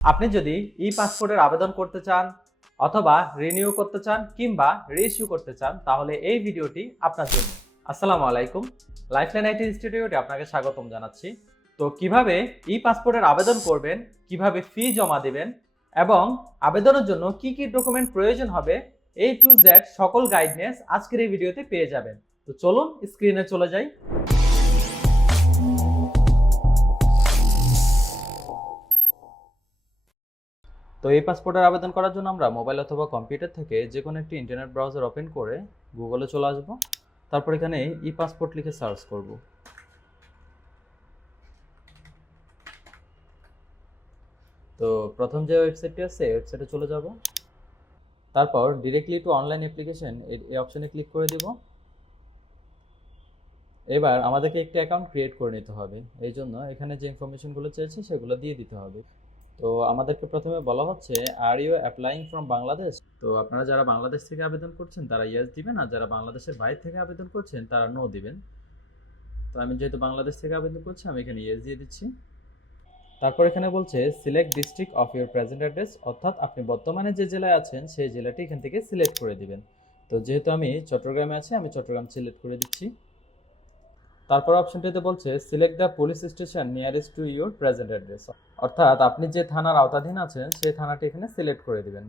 আপনি যদি ই পাসপোর্টের আবেদন করতে চান অথবা রিনিউ করতে চান কিংবা রিইস্যু করতে চান, তাহলে এই ভিডিওটি আপনার জন্য। আসসালামু আলাইকুম লাইফলাইন আইটি ইনস্টিটিউটে আপনাকে স্বাগতম জানাচ্ছি। তো কীভাবে ই পাসপোর্টের আবেদন করবেন, কীভাবে ফি জমা দিবেন এবং আবেদনের জন্য কি কি ডকুমেন্ট প্রয়োজন হবে এই টু জেড সকল গাইডনেস আজকের এই ভিডিওতে পেয়ে যাবেন। তো চলুন স্ক্রিনে চলে যাই। তো এই পাসপোর্টের আবেদন করার জন্য আমরা মোবাইল অথবা কম্পিউটার থেকে যে কোনো একটি ইন্টারনেট ব্রাউজার ওপেন করে গুগলে চলে আসব। তারপর এখানে ই পাসপোর্ট লিখে সার্চ করব। তো প্রথম যে ওয়েবসাইটটি আছে ওয়েবসাইটে চলে যাব। তারপর ডিরেক্টলি টু অনলাইন অ্যাপ্লিকেশন এই অপশনে ক্লিক করে দিব। এবার আমাদেরকে একটি অ্যাকাউন্ট ক্রিয়েট করে নিতে হবে। এই জন্য এখানে যে ইনফরমেশনগুলো চেয়েছে, সেগুলো দিয়ে দিতে হবে। তো আমাদেরকে প্রথমে বলা হচ্ছে are you applying from Bangladesh তো আপনারা যারা বাংলাদেশ থেকে আবেদন করছেন, তারা ইয়েস দিবেন, আর যারা বাংলাদেশের বাইরে থেকে আবেদন করছেন, তারা নো দিবেন। তো আমি যেহেতু বাংলাদেশ থেকে আবেদন করছি, আমি এখানে ইয়েস দিয়ে দিচ্ছি। তারপর এখানে বলছে select district of your present address অর্থাৎ আপনি বর্তমানে যে জেলায় আছেন, সেই জেলাটি এখান থেকে সিলেক্ট করে দিবেন। তো যেহেতু আমি চট্টগ্রামে আছি, আমি চট্টগ্রাম সিলেক্ট করে দিচ্ছি। তারপর অপশনটিতে বলছে select the police station nearest to your present address অর্থাৎ আপনি যে থানার আওতাধীন আছেন, সেই থানাটি এখানে সিলেক্ট করে দিবেন।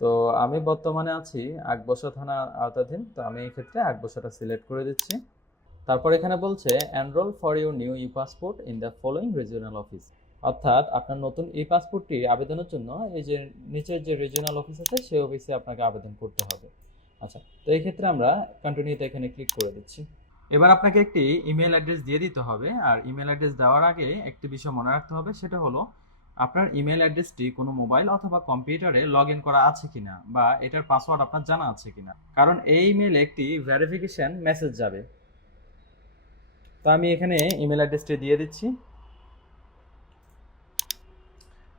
তো আমি বর্তমানে আছি আকবসা থানার আওতাধীন, তো আমি এই ক্ষেত্রে আকবসাটা সিলেক্ট করে দিচ্ছি। তারপর এখানে বলছে enrol for your new e passport in the following regional office অর্থাৎ আপনার নতুন ই পাসপোর্টটি আবেদনের জন্য এই যে নিচের যে রিজিওনাল অফিস আছে, সেই অফিসে আপনাকে আবেদন করতে হবে। আচ্ছা তো এই ক্ষেত্রে আমরা কন্টিনিউতে এখানে ক্লিক করে দিচ্ছি। এবার আপনাকে একটি ইমেল অ্যাড্রেস দিয়ে দিতে হবে, আর ইমেল অ্যাড্রেস দেওয়ার আগে একটি বিষয় মনে রাখতে হবে, সেটা হলো আপনার ইমেল অ্যাড্রেসটি কোনো মোবাইল অথবা কম্পিউটারে লগ ইন করা আছে কিনা বা এটার পাসওয়ার্ড আপনার জানা আছে কিনা। কারণ এই ইমেলে একটি ভেরিফিকেশন মেসেজ যাবে। তো আমি এখানে ইমেল অ্যাড্রেসটি দিয়ে দিচ্ছি।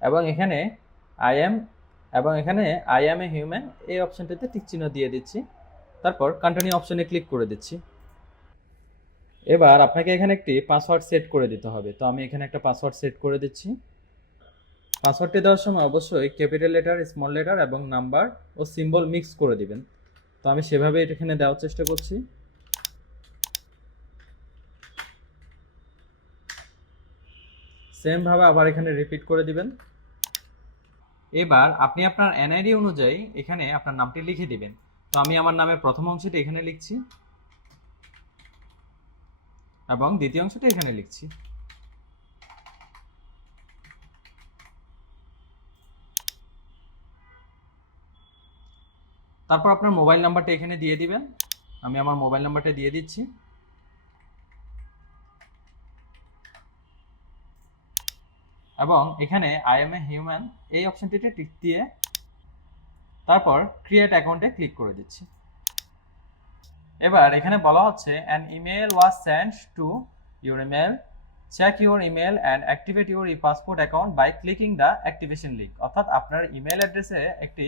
এবং এখানে আই এম এবং এখানে আই এম এ হিউম্যান এই অপশনটিতে টিক চিহ্ন দিয়ে দিচ্ছি। তারপর কন্টিনিউ অপশনে ক্লিক করে দিচ্ছি। এবার আপনাকে এখানে একটি পাসওয়ার্ড সেট করে দিতে হবে। তো আমি এখানে একটা পাসওয়ার্ড সেট করে দিচ্ছি। পাসওয়ার্ডটি দেওয়ার সময় অবশ্যই ক্যাপিটাল লেটার স্মল লেটার এবং নাম্বার ও সিম্বল মিক্স করে দিবেন। তো আমি সেভাবে এখানে দেওয়ার চেষ্টা করছি। সেমভাবে আবার এখানে রিপিট করে দিবেন। এবার আপনি আপনার এনআইডি অনুযায়ী এখানে আপনার নামটি লিখে দিবেন। তো আমি আমার নামের প্রথম অংশটি এখানে লিখছি। এবং দ্বিতীয় অংশটি এখানে লিখছি। তারপর আপনার মোবাইল নাম্বারটা এখানে দিয়ে দিবেন। আমি আমার মোবাইল নাম্বারটা দিয়ে দিচ্ছি। এবং এখানে আই এম এ হিউম্যান এই অপশনটিতে টিক দিয়ে তারপর ক্রিয়েট অ্যাকাউন্টে ক্লিক করে দিচ্ছি। এবার এখানে বলা হচ্ছে an email was send to your email check your email and activate your e passport account by clicking the activation link অর্থাৎ আপনার ইমেল অ্যাড্রেসে একটি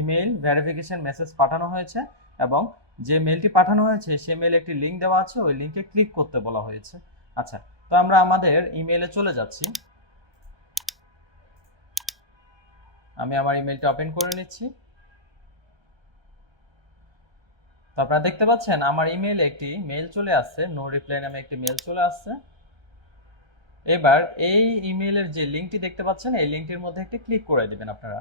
ইমেল ভেরিফিকেশন মেসেজ পাঠানো হয়েছে এবং যে মেলটি পাঠানো হয়েছে সে মেলে একটি লিঙ্ক দেওয়া আছে, ওই লিঙ্কে ক্লিক করতে বলা হয়েছে। আচ্ছা তো আমরা আমাদের ইমেলে চলে যাচ্ছি। আমি আমার ইমেলটা ওপেন করে নিচ্ছি। তো আপনারা দেখতে পাচ্ছেন, আমার ইমেইলে একটি মেল চলে আসছে নো রিপ্লাই নামে একটি মেল চলে আসছে। এবার এই ইমেইলের যে লিঙ্কটি দেখতে পাচ্ছেন, এই লিঙ্কটির মধ্যে একটি ক্লিক করে দিবেন আপনারা।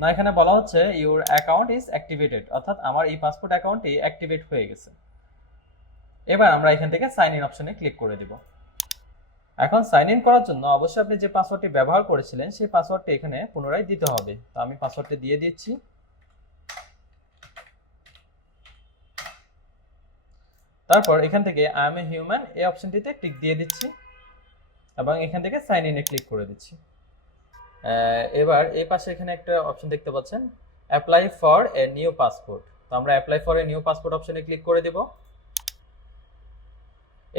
না, এখানে বলা হচ্ছে ইউর অ্যাকাউন্ট ইজ অ্যাক্টিভেটেড অর্থাৎ আমার এই পাসপোর্ট অ্যাকাউন্টটি অ্যাক্টিভেট হয়ে গেছে। এবার আমরা এখান থেকে সাইন ইন অপশনে ক্লিক করে দিব। এখন সাইন ইন করার জন্য অবশ্যই আপনি যে পাসওয়ার্ডটি ব্যবহার করেছিলেন, সেই পাসওয়ার্ডটি এখানে পুনরায় দিতে হবে। তো আমি পাসওয়ার্ডটি দিয়ে দিচ্ছি। তারপর এখান থেকে আই এম এ হিউম্যান এই অপশনটিতে টিক দিয়ে দিচ্ছি এবং এখান থেকে সাইন ইনে ক্লিক করে দিচ্ছি। এবার এই পাশে এখানে একটা অপশন দেখতে পাচ্ছেন apply for a new passport তো আমরা apply for a new passport অপশনে ক্লিক করে দেব।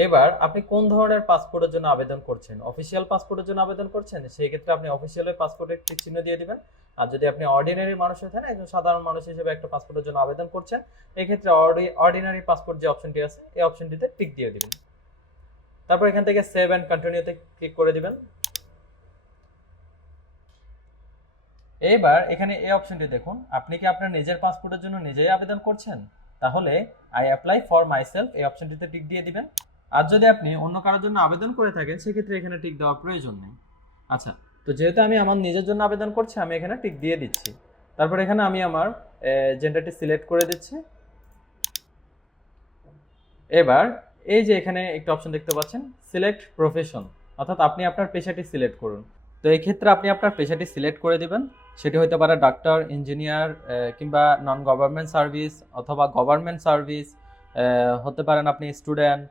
এবার আপনি কোন ধরনের পাসপোর্টের জন্য আবেদন করছেন? অফিসিয়াল পাসপোর্টের জন্য আবেদন করছেন? সেই ক্ষেত্রে আপনি অফিসিয়ালের পাসপোর্টের টিক চিহ্ন দিয়ে দিবেন। আর যদি আপনি অর্ডিনারি মানুষ হয়ে থাকেন, একজন সাধারণ মানুষ হিসেবে একটা পাসপোর্টের জন্য আবেদন করছেন এই ক্ষেত্রে অর্ডিনারি পাসপোর্ট যে অপশনটি আছে, এই অপশনটিতে টিক দিয়ে দিবেন। তারপর এখান থেকে সেভ অ্যান্ড কন্টিনিউতে ক্লিক করে দিবেন। এইবার এখানে এই অপশনটি দেখুন। আপনি কি আপনার নিজের পাসপোর্টের জন্য নিজেই আবেদন করছেন? তাহলে আই অ্যাপ্লাই ফর মাইসেলফ এই অপশনটিতে টিক দিয়ে দিবেন। আর যদি আপনি অন্য কারোর জন্য আবেদন করে থাকেন, সেক্ষেত্রে এখানে টিক দেওয়ার প্রয়োজন নেই। আচ্ছা তো যেহেতু আমি আমার নিজের জন্য আবেদন করছি, আমি এখানে টিক দিয়ে দিচ্ছি। তারপর এখানে আমি আমার জেন্ডারটি সিলেক্ট করে দিচ্ছি। এবার, এই যে এখানে একটা অপশন দেখতে পাচ্ছেন সিলেক্ট প্রফেশন অর্থাৎ আপনি আপনার পেশাটি সিলেক্ট করুন। তো এই ক্ষেত্রে আপনি আপনার পেশাটি সিলেক্ট করে দিবেন। সেটি হতে পারে ডাক্তার ইঞ্জিনিয়ার কিংবা নন গভর্নমেন্ট সার্ভিস অথবা গভর্নমেন্ট সার্ভিস হতে পারেন আপনি স্টুডেন্ট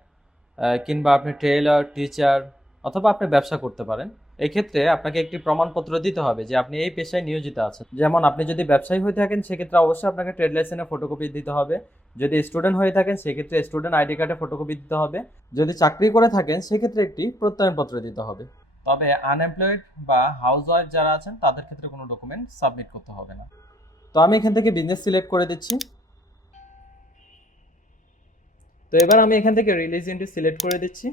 কিংবা আপনি ট্রেলার টিচার অথবা আপনি ব্যবসা করতে পারেন এই ক্ষেত্রে আপনাকে একটি প্রমাণপত্র দিতে হবে যে আপনি এই পেশায় নিয়োজিত আছেন। যেমন আপনি যদি ব্যবসায়ী হয়ে থাকেন, সেক্ষেত্রে অবশ্যই আপনাকে ট্রেড লাইসেন্সের ফটোকপি দিতে হবে। যদি স্টুডেন্ট হয়ে থাকেন, সেক্ষেত্রে স্টুডেন্ট আইডি কার্ডের ফটোকপি দিতে হবে। যদি চাকরি করে থাকেন, সেক্ষেত্রে একটি প্রত্যয়নপত্র দিতে হবে। তবে আনএমপ্লয়েড বা হাউস ওয়াইফ যারা আছেন, তাদের ক্ষেত্রে কোনো ডকুমেন্ট সাবমিট করতে হবে না। তো আমি এখান থেকে বিজনেস সিলেক্ট করে দিচ্ছি। তো এবার আমি এখান থেকে রিলিজিয়নটি সিলেক্ট করে দিচ্ছি।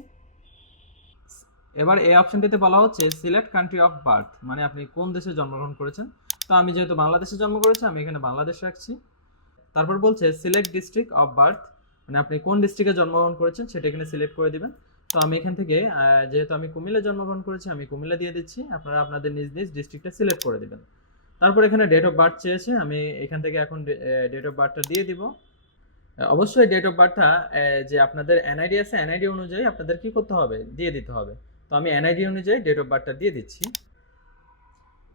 এবার এই অপশনটিতে বলা হচ্ছে সিলেক্ট কান্ট্রি অফ বার্থ মানে আপনি কোন দেশে জন্মগ্রহণ করেছেন। তো আমি যেহেতু বাংলাদেশে জন্ম করেছি, আমি এখানে বাংলাদেশ রাখছি। তারপর বলছে সিলেক্ট ডিস্ট্রিক্ট অফ বার্থ মানে আপনি কোন ডিস্ট্রিক্টে জন্মগ্রহণ করেছেন সেটা এখানে সিলেক্ট করে দিবেন। তো আমি এখান থেকে যেহেতু আমি কুমিল্লা জন্মগ্রহণ করেছি, আমি কুমিল্লা দিয়ে দিচ্ছি। আপনারা আপনাদের নিজ নিজ ডিস্ট্রিক্টটা সিলেক্ট করে দিবেন। তারপর এখানে ডেট অফ বার্থ চেয়েছে, আমি এখান থেকে এখন ডেট অফ বার্থটা দিয়ে দিব। অবশ্যই ডেট অফ বার্থটা যে আপনাদের এনআইডি আছে এনআইডি অনুযায়ী আপনাদের কি করতে হবে? দিয়ে দিতে হবে। তো আমি এনআইডি অনুযায়ী ডেট অফ বার্থটা দিয়ে দিচ্ছি।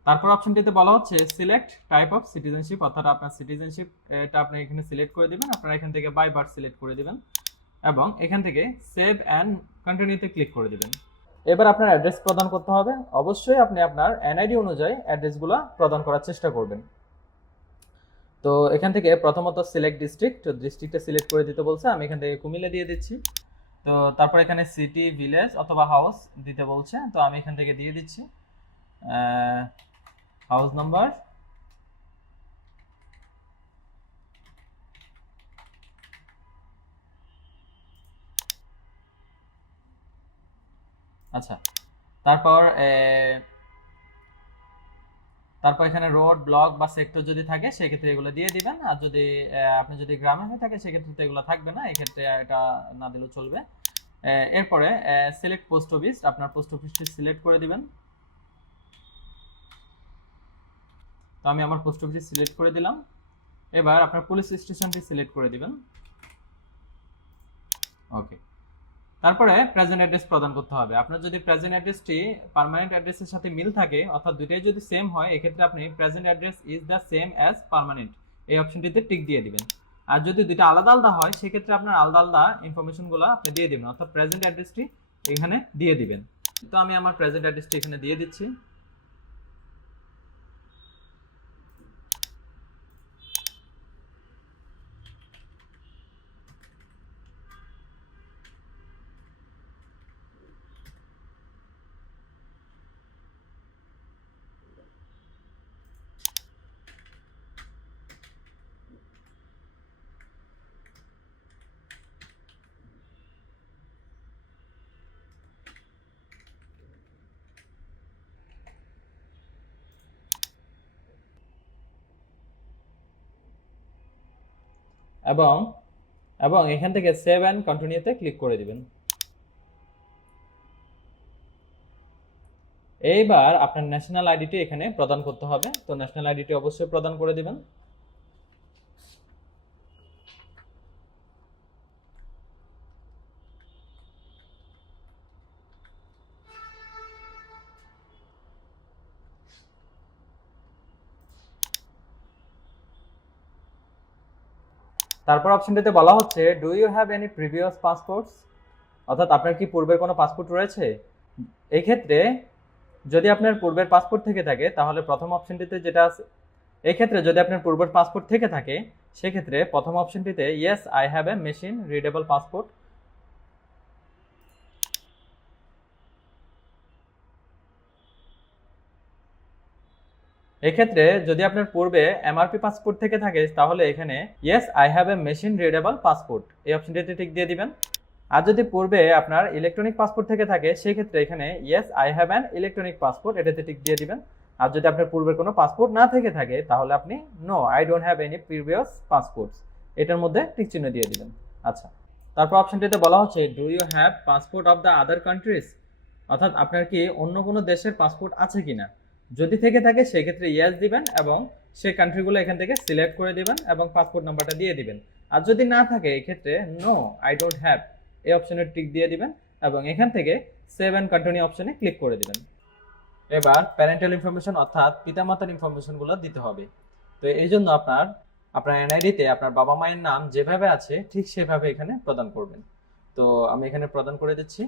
তারপর অপশনটিতে বলা হচ্ছে সিলেক্ট টাইপ অফ সিটিজেনশিপ অর্থাৎ আপনার সিটিজেনশিপ এটা আপনি এখানে সিলেক্ট করে দিবেন, আপনারা এখান থেকে বাই বার্থ সিলেক্ট করে দিবেন এবং এখান থেকে সেভ অ্যান্ড কন্টিনিউতে ক্লিক করে দিবেন। এবার আপনার অ্যাড্রেস প্রদান করতে হবে। অবশ্যই আপনি আপনার এনআইডি অনুযায়ী অ্যাড্রেসগুলো প্রদান করার চেষ্টা করবেন। তো এখান থেকে প্রথমত সিলেক্ট ডিস্ট্রিক্ট ডিস্ট্রিক্টটা সিলেক্ট করে দিতে বলছে, আমি এখান থেকে কুমিল্লা দিয়ে দিচ্ছি। তো তারপর এখানে সিটি ভিলেজ অথবা হাউস দিতে বলছে, তো আমি এখান থেকে দিয়ে দিচ্ছি। হাউস নাম্বার আচ্ছা তারপর তারপর এখানে রোড, ব্লক বা সেক্টর যদি থাকে, সেক্ষেত্রে এগুলো দিয়ে দিবেন। আর যদি আপনি যদি গ্রামে হয়ে থাকে, সেক্ষেত্রে তো এগুলো থাকবে না। এক্ষেত্রে এটা না দিলেও চলবে। এরপরে সিলেক্ট পোস্ট অফিস আপনার পোস্ট অফিসটি সিলেক্ট করে দিবেন। তো আমি আমার পোস্ট অফিস সিলেক্ট করে দিলাম। এবার আপনার পুলিশ স্টেশনটি সিলেক্ট করে দিবেন। ওকে তারপরে প্রেজেন্ট অ্যাড্রেস প্রদান করতে হবে। আপনার যদি প্রেজেন্ট অ্যাড্রেসটি পার্মানেন্ট অ্যাড্রেসের সাথে মিল থাকে, অর্থাৎ দুইটাই যদি সেম হয়, এক্ষেত্রে আপনি present address is the same as permanent এই অপশনটিতে টিক দিয়ে দিবেন। আর যদি দুইটা আলাদা আলাদা হয়, সেক্ষেত্রে আপনার আলাদা আলাদা ইনফরমেশনগুলো আপনি দিয়ে দিবেন। অর্থাৎ প্রেজেন্ট অ্যাড্রেসটি এখানে দিয়ে দিবেন। তো আমি আমার প্রেজেন্ট অ্যাড্রেসটি এখানে দিয়ে দিচ্ছি। এবং এবং এখান থেকে সেভ অ্যান্ড কন্টিনিউতে ক্লিক করে দিবেন। এইবার আপনার ন্যাশনাল আইডিটি এখানে প্রদান করতে হবে। তো ন্যাশনাল আইডিটি অবশ্যই প্রদান করে দিবেন। তারপর অপশনটিতে বলা হচ্ছে do you have any previous passports অর্থাৎ আপনার কি পূর্বের কোনো পাসপোর্ট রয়েছে? এই ক্ষেত্রে যদি আপনার পূর্বের পাসপোর্ট থেকে থাকে, তাহলে প্রথম অপশনটিতে যেটা আছে, এই ক্ষেত্রে যদি আপনার পূর্বের পাসপোর্ট থেকে থাকে, সেক্ষেত্রে প্রথম অপশনটিতে yes I have a machine readable passport এক্ষেত্রে যদি আপনার পূর্বে এমআরপি পাসপোর্ট থেকে থাকে, তাহলে এখানে yes I have a machine readable passport এই অপশনটিতে টিক দিয়ে দিবেন। আর যদি পূর্বে আপনার ইলেকট্রনিক পাসপোর্ট থেকে থাকে, সেক্ষেত্রে এখানে yes I have an electronic passport এটাতে টিক দিয়ে দিবেন। আর যদি আপনার পূর্বের কোনো পাসপোর্ট না থেকে থাকে, তাহলে আপনি no I don't have any previous passports এটার মধ্যে টিক চিহ্ন দিয়ে দিবেন। আচ্ছা। তারপর অপশনটিতে বলা হচ্ছে do you have passport of the other countries অর্থাৎ আপনার কি অন্য কোনো দেশের পাসপোর্ট আছে কিনা? যদি থেকে থাকে, সেক্ষেত্রে ইয়েস দিবেন এবং সেই কান্ট্রিগুলো এখান থেকে সিলেক্ট করে দিবেন এবং পাসপোর্ট নাম্বারটা দিয়ে দিবেন। আর যদি না থাকে, এক্ষেত্রে নো আই ডোন্ট হ্যাভ এই অপশনে টিক দিয়ে দিবেন এবং এখান থেকে সেভ অ্যান্ড কন্টিনিউ অপশনে ক্লিক করে দিবেন। এবার প্যারেন্টাল ইনফরমেশন অর্থাৎ পিতামাতার ইনফরমেশনগুলো দিতে হবে। তো এই জন্য আপনার আপনার এনআইডিতে আপনার বাবা মায়ের নাম যেভাবে আছে, ঠিক সেভাবে এখানে প্রদান করবেন। তো আমি এখানে প্রদান করে দিচ্ছি।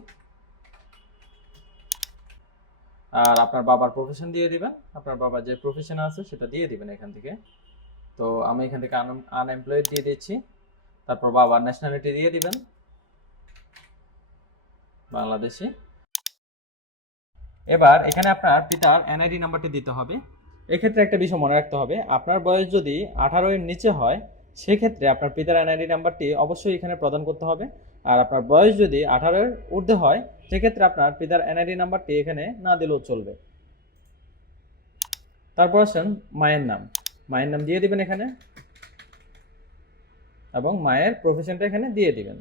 আর আপনার বাবার প্রফেশন দিয়ে দিবেন। আপনার বাবা যে প্রফেশন আছে সেটা দিয়ে দিবেন এখান থেকে। তো আমি এখান থেকে আনএমপ্লয়েড দিয়ে দিচ্ছি। তারপর বাবার ন্যাশনালিটি দিয়ে দিবেন। বাংলাদেশি। এবার এখানে আপনার পিতার এনআইডি নাম্বারটি দিতে হবে। এক্ষেত্রে একটা বিষয় মনে রাখতে হবে। আপনার বয়স যদি আঠারো এর নিচে হয়, সেক্ষেত্রে আপনার পিতার এনআইডি নাম্বারটি অবশ্যই এখানে প্রদান করতে হবে। আর আপনার বয়স যদি আঠারোর ঊর্ধ্বে হয়, সেক্ষেত্রে আপনার পিতার এনআইডি নাম্বারটি এখানে না দিলেও চলবে। তারপর আসেন মায়ের নাম। মায়ের নাম দিয়ে দিবেন এখানে। এবং মায়ের প্রফেশনটা এখানে দিয়ে দিবেন।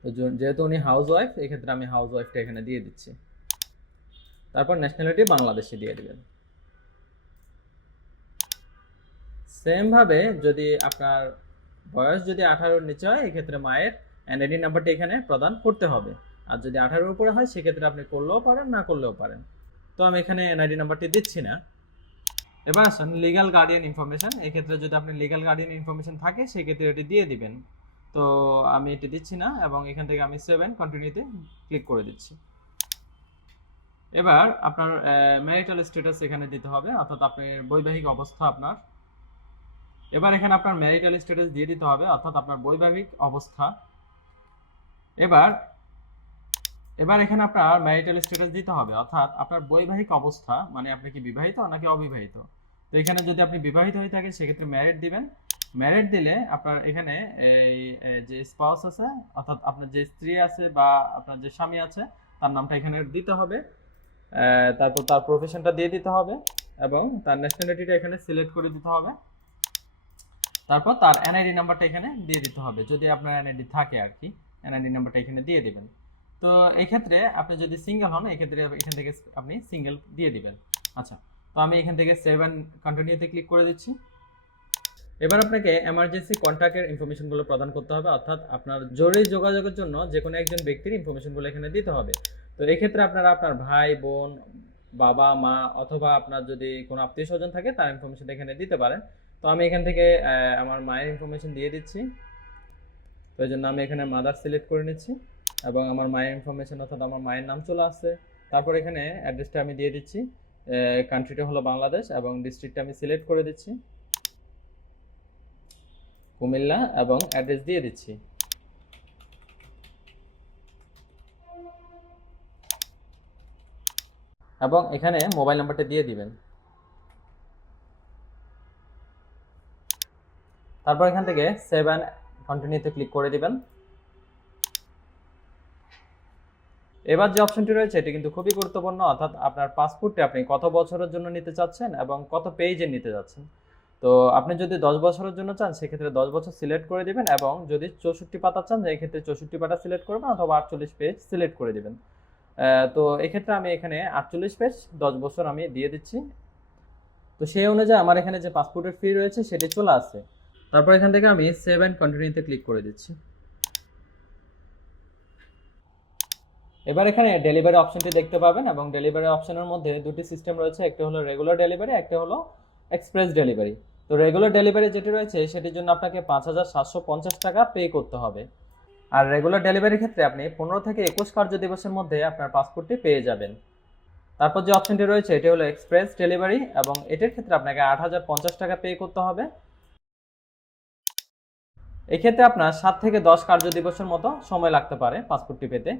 তো যেহেতু উনি হাউস ওয়াইফ এক্ষেত্রে আমি হাউস ওয়াইফটা এখানে দিয়ে দিচ্ছি। তারপর ন্যাশনালিটি বাংলাদেশে দিয়ে দিবেন। সেমভাবে যদি আপনার বয়স যদি আঠারোর নিচে হয়, এক্ষেত্রে মায়ের এনআইডি নাম্বারটি এখানে প্রদান করতে হবে। আর যদি আঠারোর উপরে হয়, সেক্ষেত্রে আপনি করলেও পারেন, না করলেও পারেন। তো আমি এখানে এনআইডি নাম্বারটি দিচ্ছি না। এবার আসুন লিগাল গার্ডিয়ান ইনফরমেশন এক্ষেত্রে যদি আপনি লিগাল গার্ডিয়ান ইনফরমেশন থাকে, সেক্ষেত্রে এটি দিয়ে দিবেন। তো আমি এটি দিচ্ছি না, এবং এখান থেকে আমি সেভেন কন্টিনিউতে ক্লিক করে দিচ্ছি। এবার আপনার ম্যারিটাল স্ট্যাটাস এখানে দিতে হবে, অর্থাৎ আপনার বৈবাহিক অবস্থা আপনার। এবার এখানে আপনার ম্যারিটাল স্ট্যাটাস দিয়ে দিতে হবে, অর্থাৎ আপনার বৈবাহিক অবস্থা। এবার এবার এখানে আপনার ম্যারিটাল স্ট্যাটাস দিতে হবে, অর্থাৎ আপনার বৈবাহিক অবস্থা মানে আপনি কি বিবাহিত নাকি অবিবাহিত? তো এখানে যদি আপনি বিবাহিত হয়ে থাকেন, সেক্ষেত্রে ম্যারিড দিবেন। ম্যারিড দিলে আপনার এখানে এই যে স্পাউস আছে, অর্থাৎ আপনার যে স্ত্রী আছে বা আপনার যে স্বামী আছে, তার নামটা এখানে দিতে হবে। তারপর তার প্রফেশনটা দিয়ে দিতে হবে এবং তার ন্যাশনালিটিটা এখানে সিলেক্ট করে দিতে হবে। তারপর তার এনআইডি নাম্বারটা এখানে দিয়ে দিতে হবে, যদি আপনার এনআইডি থাকে আর কি এনআইডি নাম্বারটা এখানে দিয়ে দিবেন। তো এই ক্ষেত্রে আপনি যদি সিঙ্গেল হন এই ক্ষেত্রে এখান থেকে আপনি সিঙ্গেল দিয়ে দিবেন। আচ্ছা তো আমি এখান থেকে সেভেন কন্টিনিউতে ক্লিক করে দিচ্ছি। এবার আপনাকে এমার্জেন্সি কন্ট্যাক্টের ইনফরমেশনগুলো প্রদান করতে হবে, অর্থাৎ আপনার জরুরি যোগাযোগের জন্য যে কোনো একজন ব্যক্তির ইনফরমেশনগুলো এখানে দিতে হবে। তো এই ক্ষেত্রে আপনারা আপনার ভাই, বোন, বাবা, মা, অথবা আপনার যদি কোনো আত্মীয় স্বজন থাকে, তার ইনফরমেশন এখানে দিতে পারেন। তো আমি এখান থেকে আমার মায়ের ইনফরমেশন দিয়ে দিচ্ছি। তো এই জন্য আমি এখানে মাদার সিলেক্ট করে নিচ্ছি এবং আমার মায়ের ইনফরমেশন অর্থাৎ আমার মায়ের নাম চলে আসছে। তারপর এখানে অ্যাড্রেসটা আমি দিয়ে দিচ্ছি কান্ট্রিটা হলো বাংলাদেশ এবং ডিস্ট্রিক্টটা আমি সিলেক্ট করে দিচ্ছি। কুমিল্লা এবং অ্যাড্রেস দিয়ে দিচ্ছি। এবং এখানে মোবাইল নাম্বারটা দিয়ে দিবেন। তারপর এখান থেকে সেভেন কন্টিনিউতে ক্লিক করে দিবেন। এবার যে অপশনটি রয়েছে, এটি কিন্তু খুবই গুরুত্বপূর্ণ, অর্থাৎ আপনার পাসপোর্টটি আপনি কত বছরের জন্য নিতে চাচ্ছেন এবং কত পেজে নিতে যাচ্ছেন। তো আপনি যদি দশ বছরের জন্য চান, সেক্ষেত্রে দশ বছর সিলেক্ট করে দিবেন এবং যদি চৌষট্টি পাতা চান ক্ষেত্রে চৌষট্টি পাতা সিলেক্ট করবেন অথবা আটচল্লিশ পেজ সিলেক্ট করে দিবেন। তো এক্ষেত্রে আমি এখানে আটচল্লিশ পেজ দশ বছর আমি দিয়ে দিচ্ছি। তো সেই অনুযায়ী আমার এখানে যে পাসপোর্টের ফি রয়েছে, সেটি চলে আসে তারপর এখান থেকে আমি সেভ অ্যান্ড কন্টিনিউতে ক্লিক করে দিচ্ছি। এবার এখানে ডেলিভারি অপশনটি দেখতে পাবেন এবং ডেলিভারি অপশনের মধ্যে দুটি সিস্টেম রয়েছে, একটা হলো রেগুলার ডেলিভারি একটা হলো এক্সপ্রেস ডেলিভারি তো রেগুলার ডেলিভারি যেটি রয়েছে, সেটির জন্য আপনাকে পাঁচ হাজার সাতশো পঞ্চাশ টাকা পে করতে হবে। আর রেগুলার ডেলিভারির ক্ষেত্রে আপনি পনেরো থেকে একুশ কার্য দিবসের মধ্যে আপনার পাসপোর্টটি পেয়ে যাবেন। তারপর যে অপশনটি রয়েছে, এটি হলো এক্সপ্রেস ডেলিভারি এবং এটির ক্ষেত্রে আপনাকে আট হাজার পঞ্চাশ টাকা পে করতে হবে। এক্ষেত্রে আপনার সাত থেকে দশ কার্য দিবসের মতো সময় লাগতে পারে পাসপোর্টটি পেতে।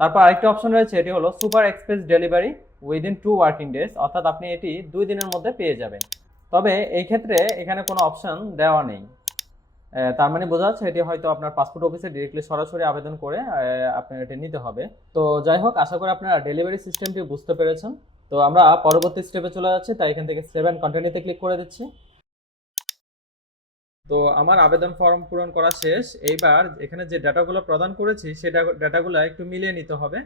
তারপর আরেকটা অপশন রয়েছে, এটি হলো super express delivery within two working days, অর্থাৎ আপনি এটি দুই দিনের মধ্যে পেয়ে যাবেন। তবে এই ক্ষেত্রে এখানে কোনো অপশন দেওয়া নেই। তার মানে বোঝা যাচ্ছে এটি হয়তো আপনার পাসপোর্ট অফিসে ডিরেক্টলি সরাসরি আবেদন করে আপনার এটি নিতে হবে। তো যাই হোক, আশা করি আপনারা ডেলিভারি সিস্টেমটি বুঝতে পেরেছেন। তো আমরা পরবর্তী স্টেপে চলে যাচ্ছি, তাই এখান থেকে সেভেন কন্টিনিউতে ক্লিক করে দিচ্ছি। তো আমার আবেদন ফর্ম পূরণ করা শেষ। এইবার এখানে যে ডাটাগুলো প্রদান করেছি সেটা ডাটাগুলো একটু মিলিয়ে নিতে হবে।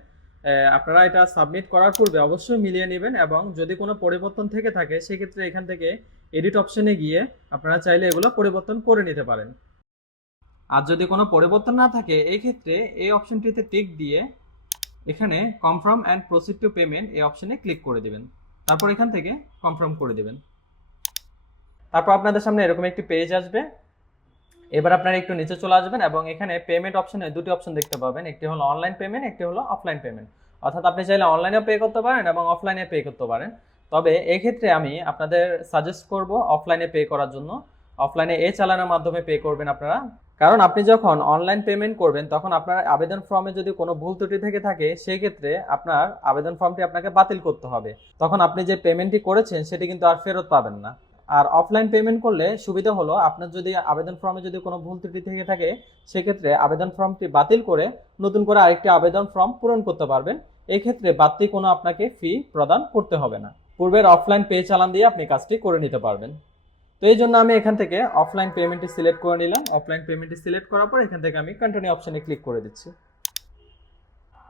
আপনারা এটা সাবমিট করার পূর্বে অবশ্যই মিলিয়ে নেবেন এবং যদি কোনো পরিবর্তন থেকে থাকে, সেক্ষেত্রে এখান থেকে এডিট অপশনে গিয়ে আপনারা চাইলে এগুলো পরিবর্তন করে নিতে পারেন। আর যদি কোনো পরিবর্তন না থাকে, এই ক্ষেত্রে এই অপশনটিতে টিক দিয়ে এখানে confirm and proceed to payment এই অপশনে ক্লিক করে দিবেন। তারপর এখান থেকে কনফার্ম করে দিবেন। তারপর আপনাদের সামনে এরকম একটি পেজ আসবে। এবার আপনারা একটু নিচে চলে আসবেন এবং এখানে পেমেন্ট অপশনে দুটি অপশন দেখতে পাবেন। একটি হলো অনলাইন পেমেন্ট একটি হলো অফলাইন পেমেন্ট অর্থাৎ আপনি চাইলে অনলাইনেও পে করতে পারেন এবং অফলাইনে পে করতে পারেন। তবে এক্ষেত্রে আমি আপনাদের সাজেস্ট করব অফলাইনে পে করার জন্য। অফলাইনে এ চালানোর মাধ্যমে পে করবেন আপনারা। কারণ আপনি যখন অনলাইন পেমেন্ট করবেন, তখন আপনার আবেদন ফর্মে যদি কোনো ভুল ত্রুটি থেকে থাকে সেই ক্ষেত্রে আপনার আবেদন ফর্মটি আপনাকে বাতিল করতে হবে। তখন আপনি যে পেমেন্টটি করেছেন, সেটি কিন্তু আর ফেরত পাবেন না। আর অফলাইন পেমেন্ট করলে সুবিধা হলো আপনার যদি আবেদন ফর্মে যদি কোনো ভুল ত্রুটি থেকে থাকে, সেক্ষেত্রে আবেদন ফর্মটি বাতিল করে নতুন করে আরেকটি আবেদন ফর্ম পূরণ করতে পারবেন। এই ক্ষেত্রে বাড়তি কোনো আপনাকে ফি প্রদান করতে হবে না। পূর্বের অফলাইন পে চালান দিয়ে আপনি কাজটি করে নিতে পারবেন। তো এই জন্য আমি এখান থেকে অফলাইন পেমেন্টটি সিলেক্ট করে নিলাম। অফলাইন পেমেন্টটি সিলেক্ট করার পর এখান থেকে আমি কন্টিনিউ অপশানে ক্লিক করে দিচ্ছি।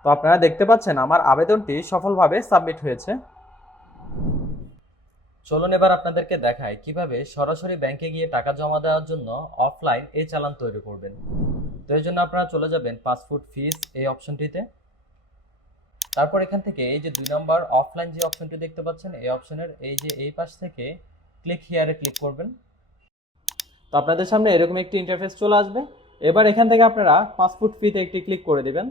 তো আপনারা দেখতে পাচ্ছেন আমার আবেদনটি সফলভাবে সাবমিট হয়েছে। চলুন এবার আপনাদেরকে দেখায় কীভাবে সরাসরি ব্যাংকে গিয়ে টাকা জমা দেওয়ার জন্য অফলাইন এই চালান তৈরি করবেন। তো এই জন্য আপনারা চলে যাবেন পাসপোর্ট ফিস এই অপশনটিতে তারপর এখান থেকে এই যে দুই নম্বর অফলাইন যে অপশনটি দেখতে পাচ্ছেন, এই অপশনের এই যে এই পাশ থেকে ক্লিক হিয়ারে ক্লিক করবেন। তো আপনাদের সামনে এরকম একটি ইন্টারফেস চলে আসবে। এবার এখান থেকে আপনারা পাসপোর্ট ফিতে একটি ক্লিক করে দিবেন।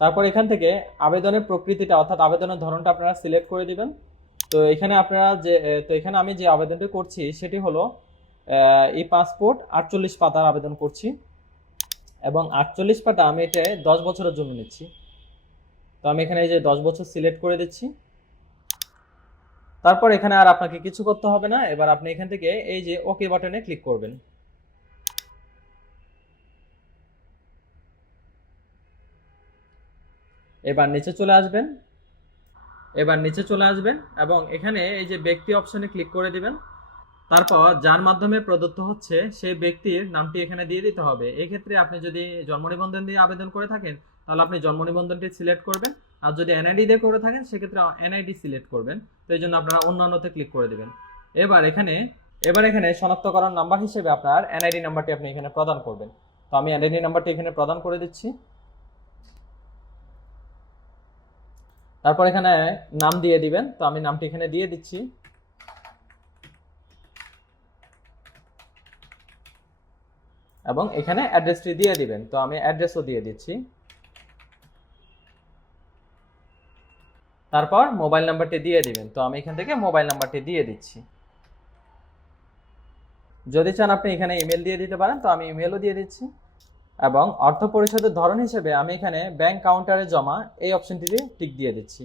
তারপর এখান থেকে আবেদনের প্রকৃতিটা অর্থাৎ আবেদনের ধরনটা আপনারা সিলেক্ট করে দিবেন। তো এখানে আপনারা যে তো এখানে আমি যে আবেদনটি করছি, সেটি হলো ই পাসপোর্ট আটচল্লিশ পাতার আবেদন করছি এবং আটচল্লিশ পাতা আমি এটা দশ বছরের জন্য নিচ্ছি। তো আমি এখানে এই যে দশ বছর সিলেক্ট করে দিচ্ছি। তারপর এখানে আর আপনাকে কিছু করতে হবে না, এবার আপনি এখান থেকে এই যে ওকে বাটনে ক্লিক করবেন। এবার নিচে চলে আসবেন। এবার নিচে চলে আসবেন এবং এখানে এই যে ব্যক্তি অপশনে ক্লিক করে দিবেন। তারপর যার মাধ্যমে প্রদত্ত হচ্ছে সেই ব্যক্তির নামটি এখানে দিয়ে দিতে হবে। এক্ষেত্রে আপনি যদি জন্ম নিবন্ধন দিয়ে আবেদন করে থাকেন, তাহলে আপনি জন্ম নিবন্ধনটি সিলেক্ট করবেন। আর যদি এনআইডি দিয়ে করে থাকেন, সেক্ষেত্রে এনআইডি সিলেক্ট করবেন। তো এই জন্য আপনারা অন্যান্যতে ক্লিক করে দেবেন। এবার এখানে এবার এখানে শনাক্তকরণ নাম্বার হিসেবে আপনার এনআইডি নাম্বারটি আপনি এখানে প্রদান করবেন। তো আমি এনআইডি নাম্বারটি এখানে প্রদান করে দিচ্ছি। তারপর এখানে নাম দিয়ে দিবেন। তো আমি নামটি এখানে দিয়ে দিচ্ছি। এবং এখানে অ্যাড্রেসটি দিয়ে দিবেন। তো আমি অ্যাড্রেসও দিয়ে দিচ্ছি। তারপর মোবাইল নাম্বারটি দিয়ে দিবেন। তো আমি এখান থেকে মোবাইল নাম্বারটি দিয়ে দিচ্ছি। যদি চান আপনি এখানে ইমেল দিয়ে দিতে পারেন। তো আমি ইমেলও দিয়ে দিচ্ছি। এবং অর্থ পরিশোধের ধরন হিসেবে আমি এখানে ব্যাংক কাউন্টারে জমা এই অপশনটিতে টিক দিয়ে দিচ্ছি।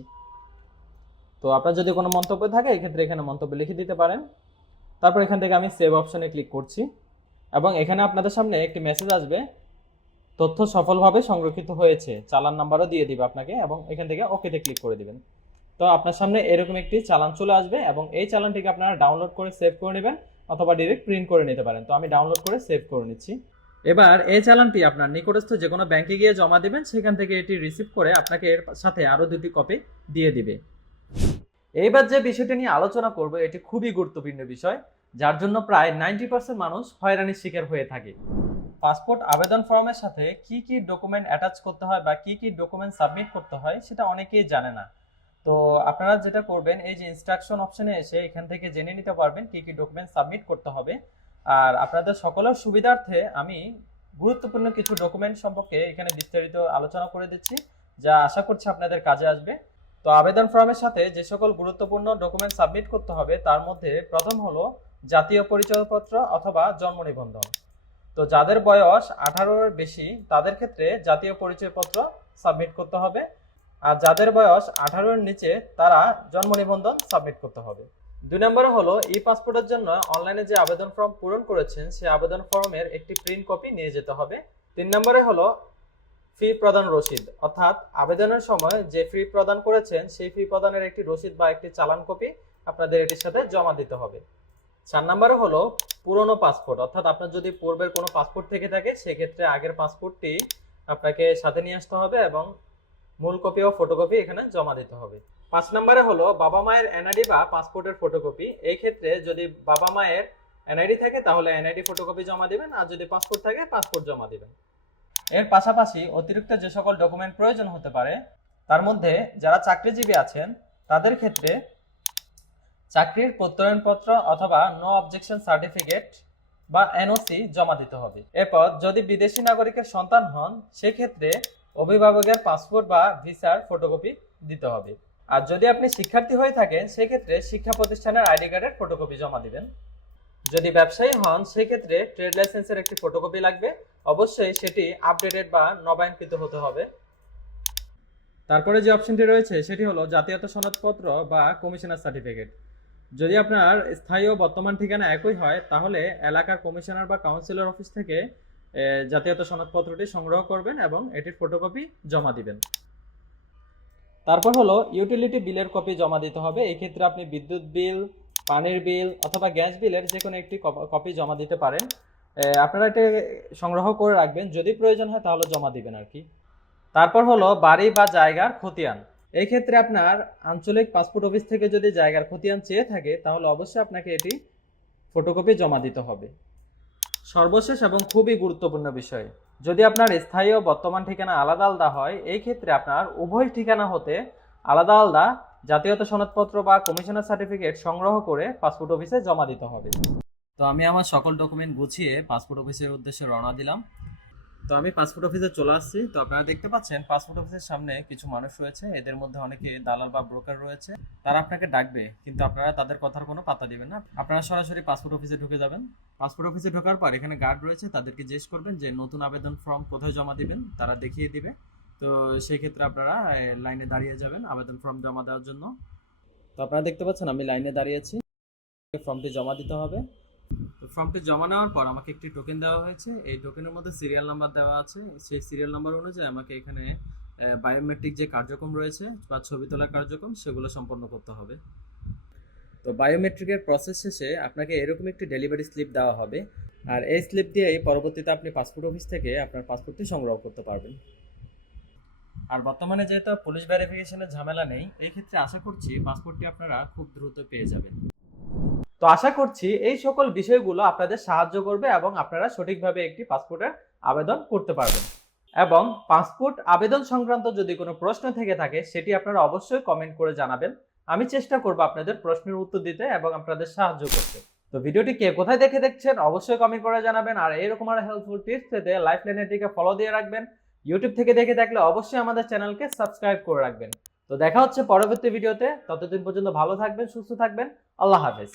তো আপনার যদি কোনো মন্তব্য থাকে, এক্ষেত্রে এখানে মন্তব্য লিখে দিতে পারেন। তারপর এখান থেকে আমি সেভ অপশনে ক্লিক করছি এবং এখানে আপনাদের সামনে একটি মেসেজ আসবে, তথ্য সফলভাবে সংরক্ষিত হয়েছে, চালান নাম্বারও দিয়ে দিবে আপনাকে এবং এখান থেকে ওকেতে ক্লিক করে দিবেন। তো আপনার সামনে এরকম একটি চালান চলে আসবে এবং এই চালানটিকে আপনারা ডাউনলোড করে সেভ করে নেবেন অথবা ডিরেক্ট প্রিন্ট করে নিতে পারেন। তো আমি ডাউনলোড করে সেভ করে নিচ্ছি। এবার এই চালানটি আপনার নিকটস্থ যে কোনো ব্যাংকে গিয়ে জমা দেবেন, সেখান থেকে এটি রিসিভ করে আপনাকে এর সাথে আরও দুটি কপি দিয়ে দিবে। এইবার যে বিষয়টি নিয়ে আলোচনা করব, এটি খুবই গুরুত্বপূর্ণ বিষয়, যার জন্য প্রায় নাইনটি পার্সেন্ট মানুষ হয়রানির শিকার হয়ে থাকে। পাসপোর্ট আবেদন ফর্মের সাথে কি কি ডকুমেন্ট অ্যাটাচ করতে হয় বা কি কি ডকুমেন্ট সাবমিট করতে হয়, সেটা অনেকেই জানে না। তো আপনারা যেটা করবেন, এই যে ইনস্ট্রাকশন অপশনে এসে এখান থেকে জেনে নিতে পারবেন কি কি ডকুমেন্ট সাবমিট করতে হবে। আর আপনাদের সকলের সুবিধার্থে আমি গুরুত্বপূর্ণ কিছু ডকুমেন্ট সম্পর্কে এখানে বিস্তারিত আলোচনা করে দিচ্ছি, যা আশা করছি আপনাদের কাজে আসবে। তো আবেদন ফর্মের সাথে যে সকল গুরুত্বপূর্ণ ডকুমেন্ট সাবমিট করতে হবে, তার মধ্যে প্রথম হলো জাতীয় পরিচয়পত্র অথবা জন্ম নিবন্ধন। তো যাদের বয়স আঠারোর বেশি, তাদের ক্ষেত্রে জাতীয় পরিচয়পত্র সাবমিট করতে হবে। আর যাদের বয়স আঠারোর নিচে, তারা জন্ম নিবন্ধন সাবমিট করতে হবে। দুই নম্বরে হলো ই পাসপোর্টের জন্য অনলাইনে যে আবেদন ফর্ম পূরণ করেছেন সেই আবেদন ফর্মের একটি প্রিন্ট কপি নিয়ে যেতে হবে। তিন নম্বরে হলো ফি প্রদান রসিদ। অর্থাৎ আবেদনের সময় যে ফি প্রদান করেছেন, সেই ফি প্রদানের একটি রসিদ বা একটি চালান কপি আপনাদের এটির সাথে জমা দিতে হবে। চার নম্বরে হলো, পুরনো পাসপোর্ট অর্থাৎ আপনার যদি পূর্বের কোনো পাসপোর্ট থেকে থাকে, সেক্ষেত্রে আগের পাসপোর্টটি আপনাকে সাথে নিয়ে আসতে হবে এবং মূল কপি ও ফটোকপি এখানে জমা দিতে হবে। পাঁচ নম্বরে হলো বাবা মায়ের এনআইডি বা পাসপোর্টের ফটোকপি। এই ক্ষেত্রে যদি বাবা মায়ের এনআইডি থাকে, তাহলে এনআইডি ফটোকপি জমা দিবেন, আর যদি পাসপোর্ট থাকে, পাসপোর্ট জমা দিবেন। এর পাশাপাশি অতিরিক্ত যে সকল ডকুমেন্ট প্রয়োজন হতে পারে, তার মধ্যে যারা চাকরিজীবী আছেন, তাদের ক্ষেত্রে চাকরির প্রত্যয়নপত্র অথবা নো অবজেকশন সার্টিফিকেট বা এনওসি জমা দিতে হবে। এরপর যদি বিদেশি নাগরিকের সন্তান হন, সেক্ষেত্রে অভিভাবকের পাসপোর্ট বা ভিসার ফটোকপি দিতে হবে। আর যদি আপনি শিক্ষার্থী হয়ে থাকেন, সেক্ষেত্রে শিক্ষা প্রতিষ্ঠানের আইডি কার্ডের ফটোকপি জমা দিবেন। যদি ব্যবসায়ী হন, সেক্ষেত্রে ট্রেড লাইসেন্সের একটি ফটোকপি লাগবে। অবশ্যই সেটি আপডেটেড বা নবায়নকৃত হতে হবে। তারপরে যে অপশনটি রয়েছে, সেটি হলো জাতীয়তা সনদপত্র বা কমিশনার সার্টিফিকেট যদি আপনার স্থায়ী ও বর্তমান ঠিকানা একই হয়, তাহলে এলাকার কমিশনার বা কাউন্সিলর অফিস থেকে জাতীয়তা সনদপত্রটি সংগ্রহ করবেন এবং এটির ফটোকপি জমা দিবেন। তারপর হলো ইউটিলিটি বিলের কপি জমা দিতে হবে। এই ক্ষেত্রে আপনি বিদ্যুৎ বিল পানির বিল অথবা গ্যাস বিলের যে কোনো একটি কপি জমা দিতে পারেন। আপনারা এটি সংগ্রহ করে রাখবেন। যদি প্রয়োজন হয় তাহলে জমা দিবেন আর কি। তারপর হলো বাড়ি বা জায়গার খতিয়ান। এই ক্ষেত্রে আপনার আঞ্চলিক পাসপোর্ট অফিস থেকে যদি জায়গার খতিয়ান চেয়ে থাকে, তাহলে অবশ্যই আপনাকে এটি ফটোকপি জমা দিতে হবে। সর্বশেষ এবং খুবই গুরুত্বপূর্ণ বিষয়। যদি আপনার স্থায়ী ও বর্তমান ঠিকানা আলাদা আলাদা হয়, এই ক্ষেত্রে আপনার উভয় ঠিকানা হতে আলাদা আলাদা জাতীয়তা সনদপত্র বা কমিশনার সার্টিফিকেট সংগ্রহ করে পাসপোর্ট অফিসে জমা দিতে হবে। তো আমি আমার সকল ডকুমেন্ট গুছিয়ে পাসপোর্ট অফিসের উদ্দেশ্যে রওনা দিলাম। তো আমি পাসপোর্ট অফিসে চলে আসছি। তো আপনারা দেখতে পাচ্ছেন পাসপোর্ট অফিসের সামনে কিছু মানুষ রয়েছে। এদের মধ্যে অনেকে দালাল বা ব্রোকার রয়েছে। তারা আপনাকে ডাকবে, কিন্তু আপনারা তাদের কথার কোনো পাত্তা দিবেন না। আপনারা সরাসরি পাসপোর্ট অফিসে ঢুকে যাবেন। পাসপোর্ট অফিসে ঢোকার পর এখানে গার্ড রয়েছে, তাদেরকে জিজ্ঞেস করবেন যে নতুন আবেদন ফর্ম কোথায় জমা দিবেন, তারা দেখিয়ে দিবে। তো সেই ক্ষেত্রে আপনারা লাইনে দাঁড়িয়ে যাবেন আবেদন ফর্ম জমা দেওয়ার জন্য। তো আপনারা দেখতে পাচ্ছেন, আমি লাইনে দাঁড়িয়েছি ফর্মটি জমা দিতে হবে। ফর্মটি জমা নেওয়ার পর আমাকে একটি টোকেন দেওয়া হয়েছে। এই টোকেনের মধ্যে সিরিয়াল নাম্বার দেওয়া আছে। সেই সিরিয়াল নাম্বার অনুযায়ী আমাকে এখানে বায়োমেট্রিক যে কার্যক্রম রয়েছে বা ছবি তোলার কার্যক্রম, সেগুলো সম্পন্ন করতে হবে। তো বায়োমেট্রিকের প্রসেস শেষে আপনাকে এরকম একটি ডেলিভারি স্লিপ দেওয়া হবে। আর এই স্লিপ দিয়েই পরবর্তীতে আপনি পাসপোর্ট অফিস থেকে আপনার পাসপোর্টটি সংগ্রহ করতে পারবেন। আর বর্তমানে যেহেতু পুলিশ ভেরিফিকেশনের ঝামেলা নেই, এই ক্ষেত্রে আশা করছি পাসপোর্টটি আপনারা খুব দ্রুত পেয়ে যাবেন। তো আশা করছি এই সকল বিষয়গুলো আপনাদের সাহায্য করবে এবং আপনারা সঠিকভাবে একটি পাসপোর্টের আবেদন করতে পারবেন। এবং পাসপোর্ট আবেদন সংক্রান্ত যদি কোনো প্রশ্ন থেকে থাকে, সেটি আপনারা অবশ্যই কমেন্ট করে জানাবেন। আমি চেষ্টা করব আপনাদের প্রশ্নের উত্তর দিতে এবং আপনাদের সাহায্য করতে। তো ভিডিওটি কে কোথায় দেখে দেখছেন, অবশ্যই কমেন্ট করে জানাবেন। আর এরকম আর হেল্পফুল টিপস পেতে লাইফ লাইনেটিকে ফলো দিয়ে রাখবেন। ইউটিউব থেকে দেখে থাকলে অবশ্যই আমাদের চ্যানেলকে সাবস্ক্রাইব করে রাখবেন। তো দেখা হচ্ছে পরবর্তী ভিডিওতে ততদিন পর্যন্ত ভালো থাকবেন, সুস্থ থাকবেন। আল্লাহ হাফেজ।